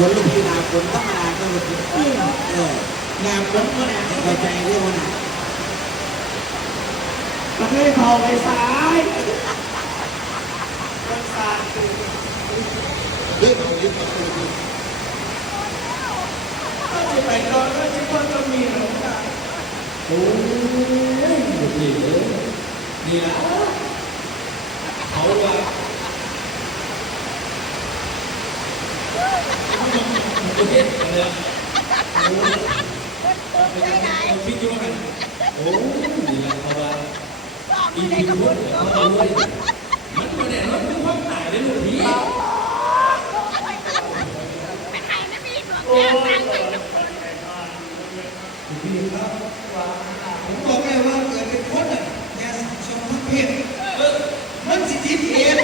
ฝนลูกพี่นาฝนต้องมาก็ลูกพี่เออนาฝนก็น่าจเข้าใจเรื่องนะมันไม่พอไปซ้ายมันสาดเรื่องของเรื่องของถ้าจะไปนอนก็จะคนก็มีหลงตาโอ้ยลูกพี่เอ้ยนี่ละเขาว่าโอเคเลยโอ้ยคิดอยู่ว่ากันโอ้ยนี่ละเขาว่าอีพีทุกเขาเลยมันก็แน่นอนคือความตายเลยลูกพี่โอ้ยผมบอกแม่ว่าเกิดเป็นคนอะแย่สมทั้งเพศเออมันสิทิเพศ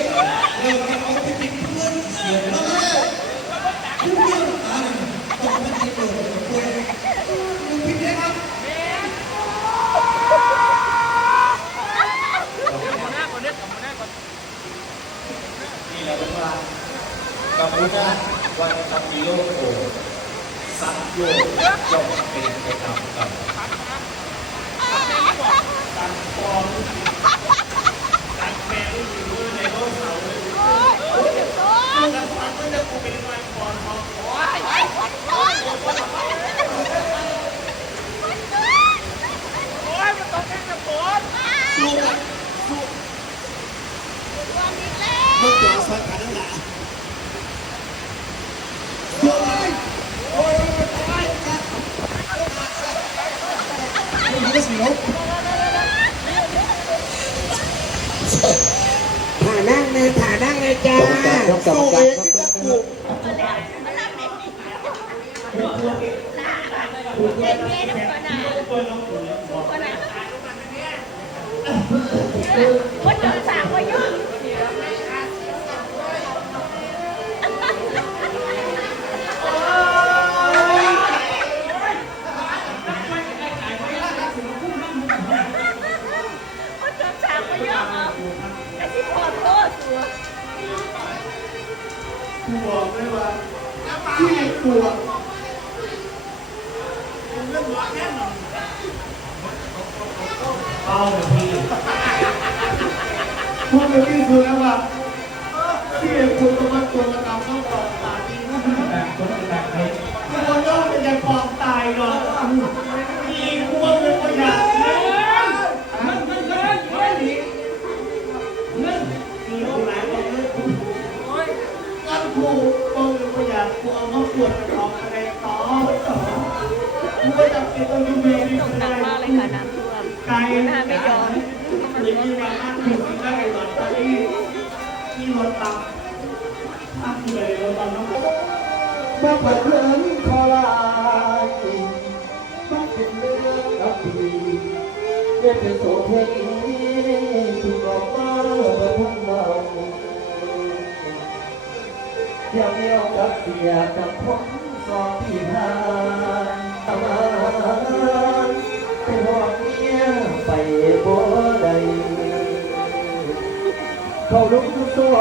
เราจะเอาไปติดเพื่อนเสียแล้วทุกเรื่องอ่านต้องมันติดตัวป่วยมึงผิดเองครับ นี่แหละเป็นว่า กับพุทธวันตัมมิโลโกสัตโยย่อมเป็นไปตามกรรมตัดฟอมตัดแมวที่มือในโลกเขาเลยตัดฟันก็จะกูเป็นวันฟอนเขาโอ้ยมันต้องแค่จะปวดลูกอะลูกจอดสักกันนั่นแหละโอ้ยโอ้ยโอ้ย ก็สิลบถ่านั่งเลยถ่านั่งเลยจ้าสู้เองที่จะกูคนเดินสามคน บอกเลยว่าที่กลัวเอาเดี๋ยวพี่พูดไปที่คือแล้วว่าที่คุณต้องมาตัวกระทำต้องตอบตาดีนะแต่คนแต่ใครกูว่าย่อมเป็นยังกองตายเนา ปวดกองอะไรต่อครูก็จำเป็นต้องดูเมย์ตกหนักมาเลยค่ะน้ำท่วมไกลหน้าไม่ยอมหรือมีบางท่านอยู่ที่ได้หลอดตาที่ที่รถตับท่านเลยรถตับน้ำเมื่อเปิดเรื่องคอลายต้องเป็นเรื่องกับปีเรียกเป็นโสเพณีถูกบอกว่า อย่างเดียวกับเสียกับผมสองที่ทานทำงานเป็นห่วงเมียไปบ่ได้เขาลุกตัว